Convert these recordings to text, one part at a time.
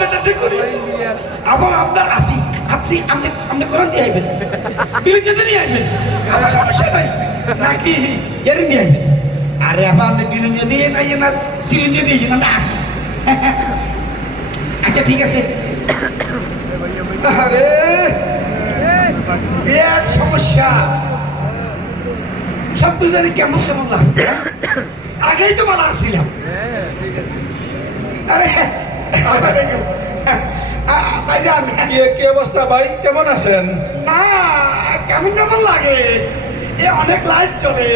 বেটা ঠিক করি আবার আমরা আসি আপনি আপনি করেন নিয়ে আইবেন বিরুদ্ধে নিয়ে আইবেন আমার সমস্যা নাই নাকি এর নিয়ে আইবেন আরে আবার আপনি বিরুদ্ধে দিয়ে নাই না সিরিঞ্জে দিয়েছেন আমরা আসি আচ্ছা ঠিক আছে আরে এক সমস্যা সব কিছু কেমন কেমন লাগবে আগেই তো বলা আসছিলাম আরে ভাইজান কি অবস্থা ভাই, কেমন আছেন? না কেমন কেমন লাগে এ অনেক লাইট চলে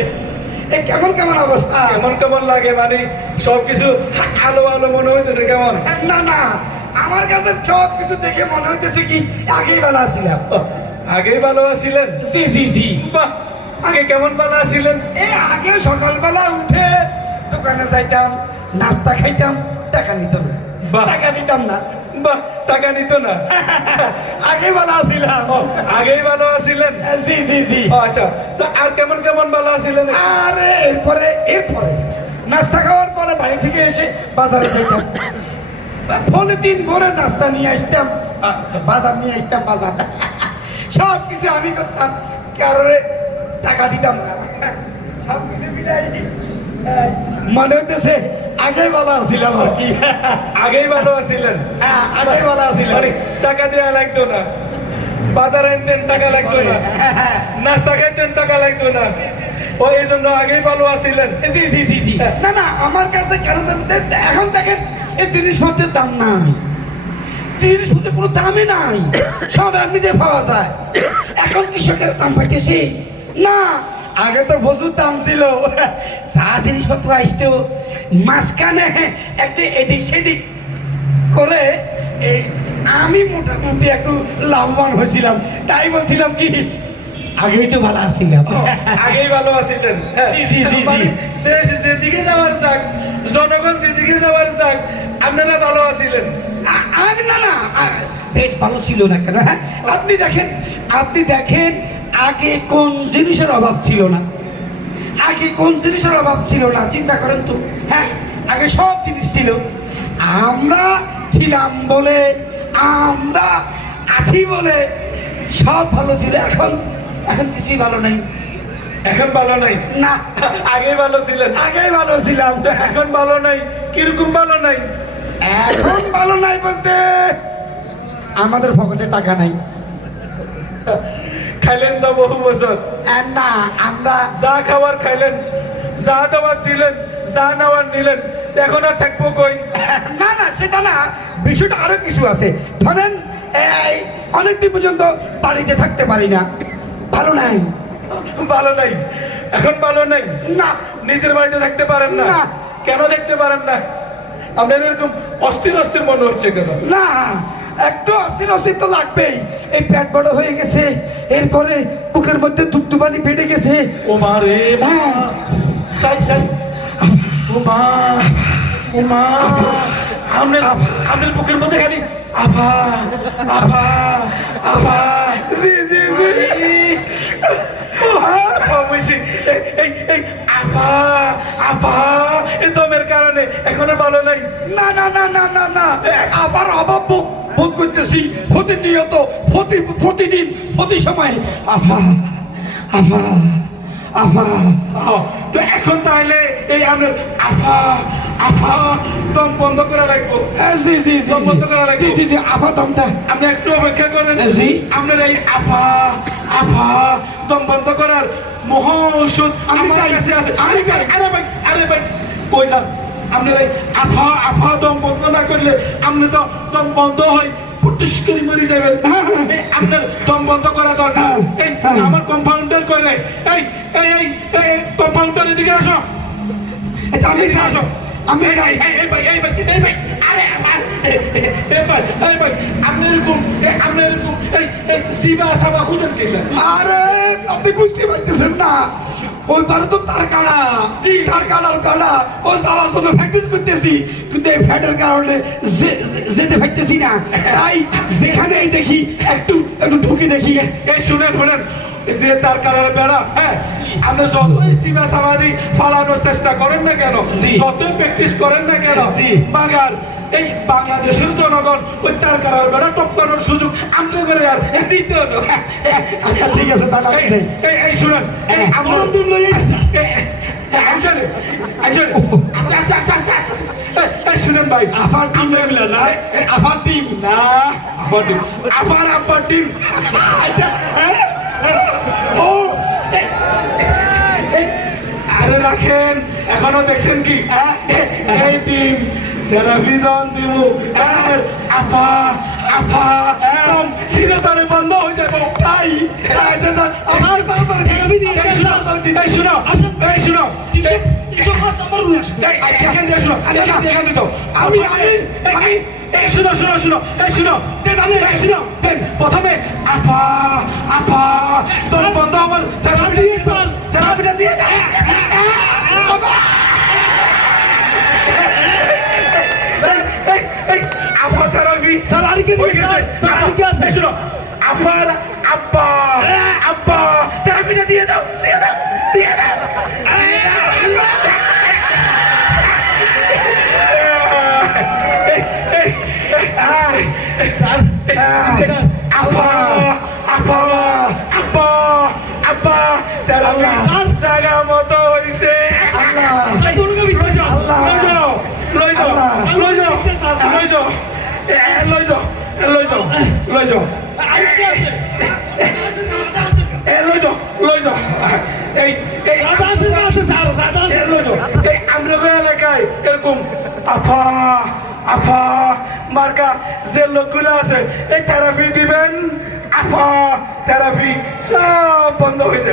এ কেমন কেমন অবস্থা কেমন কেমন লাগে মানে সবকিছু আলো আলো মনে হইতেছে কেমন? না না আমার কাছে সব কিছু দেখে মনে হইতেছে কি আগেই বেলা আসছিলাম আগেই ভালো আছিলেন? জি জি জি বাহ, আগে কেমন ভালো আছিলেন? এই আগে সকালবেলা উঠে দোকানে যাইতাম নাস্তা খাইতাম টাকা নিত না বাহ। টাকা দিতাম না বাহ, টাকা নিত না? আগে বেলা আসছিলাম ও, আগেই ভালো আছিলেন? জি জি জি ও, আচ্ছা, তো আর কেমন কেমন ভালো আছিলেন? আরে এরপরে নাস্তা খাওয়ার পরে বাড়ি থেকে এসে বাজারে যাইতাম ফলে দিন ভরে নাস্তা নিয়ে আসতাম বাজার নিয়ে আসতাম বাজার সব কিছু আমি করতাম কারোরে টাকা দিতাম না সব কিছু মিলাই মনে হইতেছে আগে বলা ছিলাম আর কি আগেই ভালো আছিলেন? আগে বলা ছিলাম মানে টাকা দেওয়া লাগতো না, বাজারে আনতেন টাকা লাগতো না, নাস্তা খাইতেন টাকা লাগতো না, ও এই জন্য আগেই ভালো আছিলেন? জি জি জি জি না না আমার কাছে কেন এখন দেখেন এই জিনিসপত্রের দাম নাই জিনিসপত্রের কোনো দামই নাই সব এমনিতে পাওয়া যায় এখন কৃষকের দাম পাইতেছে না আগে তো প্রচুর দাম ছিল যা জিনিসপত্র আসতো মাঝখানে একটু এদিক সেদিক করে এই আমি মোটামুটি একটু লাভবান হয়েছিলাম তাই বলছিলাম কি আগেই তো ভালো আসছিলাম আগেই ভালো আছিলেন? জি, জি, জি, জি। মানে দেশ যেদিকে যাওয়ার চাক, জনগণ যেদিকে যাওয়ার চাক, আপনারা ভালো আছিলেন? আমি না না দেশ ভালো ছিল না কেন হ্যাঁ আপনি দেখেন আগে কোন জিনিসের অভাব ছিল না আগে কোন জিনিসের অভাব ছিল না চিন্তা করেন তো হ্যাঁ আগে সব জিনিস ছিল আমরা ছিলাম বলে আমরা আছি বলে সব ভালো ছিল এখন এখন কিছুই ভালো নাই এখন ভালো নাই? না আগেই ভালো ছিলেন? আগেই ভালো ছিলাম এখন ভালো নাই? কিরকম ভালো নাই? এখন ভালো নাই বলতে আমাদের পকেটে টাকা নাই খাইলেন তো বহু বছর, আর না আমরা যা খাবার খাইলেন, যা দাবার দিলেন, যা নেওয়ার নিলেন, এখন আর থাকবো কই? না না সেটা না বিষয়টা আরো কিছু আছে ধরেন এই অনেকদিন পর্যন্ত বাড়িতে থাকতে পারি না ভালো নাই ভালো নাই? এখন ভালো নাই? না নিজের বাড়িতে থাকতে পারেন না? না। কেন দেখতে পারেন না? আপনার এরকম অস্থির অস্থির মনে হচ্ছে কেন? না একটু অস্থির অস্থির তো লাগবেই এই পেট বড় হয়ে গেছে এরপরে বুকের মধ্যে দুধ ফেটে গেছে ও মা রে মা, সাই সাই, ও মা, ও মা, আপনার বুকের মধ্যে খালি আভা আভা আভা। জি জি জি দমের কারণে এখন আর ভালো নাই? না না না না না না আবার অভাব বোধ করতেছি প্রতিনিয়ত প্রতিদিন প্রতি সময় আফা আফা আফা তো এখন তাহলে এই আপনার আফা আফা দম বন্ধ করা লাগবো? জি জি জি দম বন্ধ করা লাগবে? জি জি জি আফা দমটা আপনি একটু অপেক্ষা করেন। জি। আপনার এই আফা আফা দম বন্ধ করার মহা ঔষধ আমি আমার যাই, কাছে আছে। আমি যাই। আরে ভাই কই যান? আপনার এই আফা আফা দম বন্ধ না করলে আপনি তো দম বন্ধ হয় পুটুস করে মরে যাবেন। এই আপনার দম বন্ধ করা দরকার। এই আমার কম্পাউন্ডার কইলে এই এই এই এই কম্পাউন্ডার এদিকে আসো। আচ্ছা আমি এদিকে যাই আসো। আমি যাই এই ভাই আরে এই ভাই আপনি এরকম এই সিবা সাবা খুঁজেন কিনা? আরে আপনি বুঝতে পারতেছেন না ওই বারে তো তার কাড়া ও যাওয়ার জন্য প্র্যাকটিস করতেছি কিন্তু এই ফ্যাটের কারণে যেতে পারতেছি না তাই যেখানেই দেখি একটু ঢুকে দেখি এই শুনেন যে তার কারণে বেড়া হ্যাঁ আপনি যতই সিবা সামাদি ফালানোর চেষ্টা করেন না কেন, জি। যতই প্র্যাকটিস করেন না কেন, জি। মাগার এই বাংলাদেশের জনগণ ওই তার কারার বেড়া টপকানোর সুযোগ আমরা করে আর দিতে হলো। আচ্ছা ঠিক আছে তাহলে আপনি যাই। এই শুনেন, এই আমার দিন লই শুনেন ভাই, আফার টিম এগুলা না, আফার টিম না আবার আব্বার টিম। আচ্ছা ও আরে রাখেন, এখনো দেখছেন কি এই টিম টেলিভিশন দিব আপা আপা একদম সিনেতারে বন্ধ হয়ে যাবে। তাই আচ্ছা স্যার আমার তাড়াতাড়ি থেরাপি দিন তাড়াতাড়ি দিন। এই শুনো, এই শুনো, আমার রুমে আসুন। আচ্ছা এখান দিয়ে শুনো, এখান দিয়ে দাও। আমি এই শুনো শুনো শুনো, এই শুনো, এই শুনো, প্রথমে আপা আপা তোর বন্ধ আমার থেরাপিটা দিয়ে দাও। আপা থেরাপি স্যার আর কি দিন স্যার আর কি আছে? এই শুনো, আপার আব্বা আব্বা থেরাপিটা দিয়ে দাও, দিয়ে দাও, দিয়ে দাও। স্যার আপা আপা আপা আপা থেরাপি জায়গা মতো হইছে। স্যার দুনুকে ভিতরে যাও। লই যাও, লই যাও, লই যাও, লই যাও, লই যাও, লই যাও, লই যাও, আর কি আছে? লই যাও, লই যাও। এই এই দাদা আসেন আছে স্যার দাদা আসেন। লই যাও। এই আমরা এলাকায় এরকম আফা আফা মার্কা যে লোকগুলো আছে এই থেরাপি দিবেন, আফা থেরাপি সব বন্ধ হয়ে যাবে।